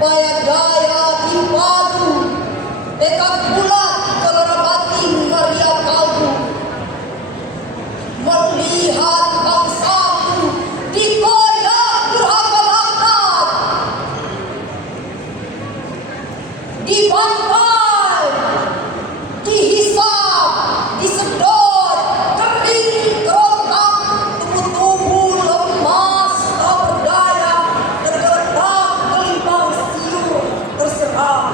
Bayadaya dipadu, tekad bulat gelora batin karya kalbu, melihat bangsaku dikoyak durhaka laknat, dibantai, dihisap, disedot, kering kerontang, tubuh-tubuh lemas tak berdaya, tergeletak kelimpang siur terserah.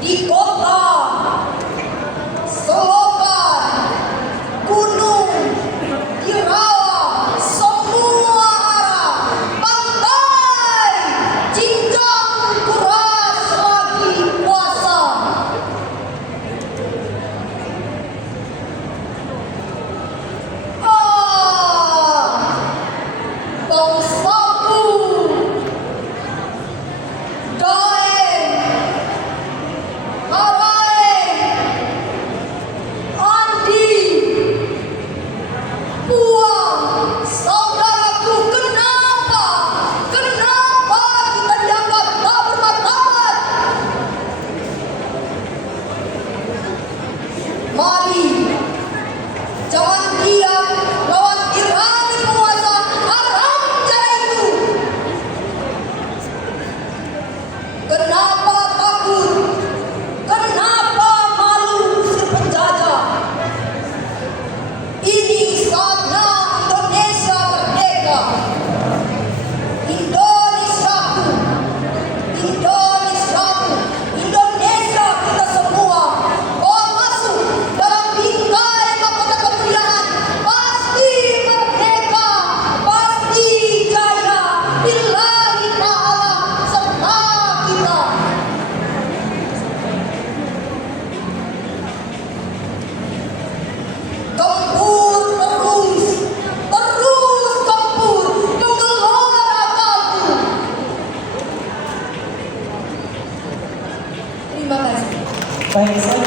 Di kota, selokan, gunung, di rawa, semua arah, pantai, cincang kuras lagi puasa. Bangsaku, Daeng, Haraeng, Andi, Puang, saudaraku, kenapa kita dianggap tak bermartabat? Mari, jangan diam lawan tirani penguasa haram jaya itu. Kenapa takut? Kenapa malu si penjajah? Ini saatnya Indonesia merdeka. Indonesiaku, Indonesiaku, Indonesia kita semua. Kau masuk dalam bingkai mahkota kemuliaan, pasti merdeka, pasti jaya. Billahi ta'ala serta kita. Gempur terus gempur menggelora kalbu. Terima kasih. Baik, saya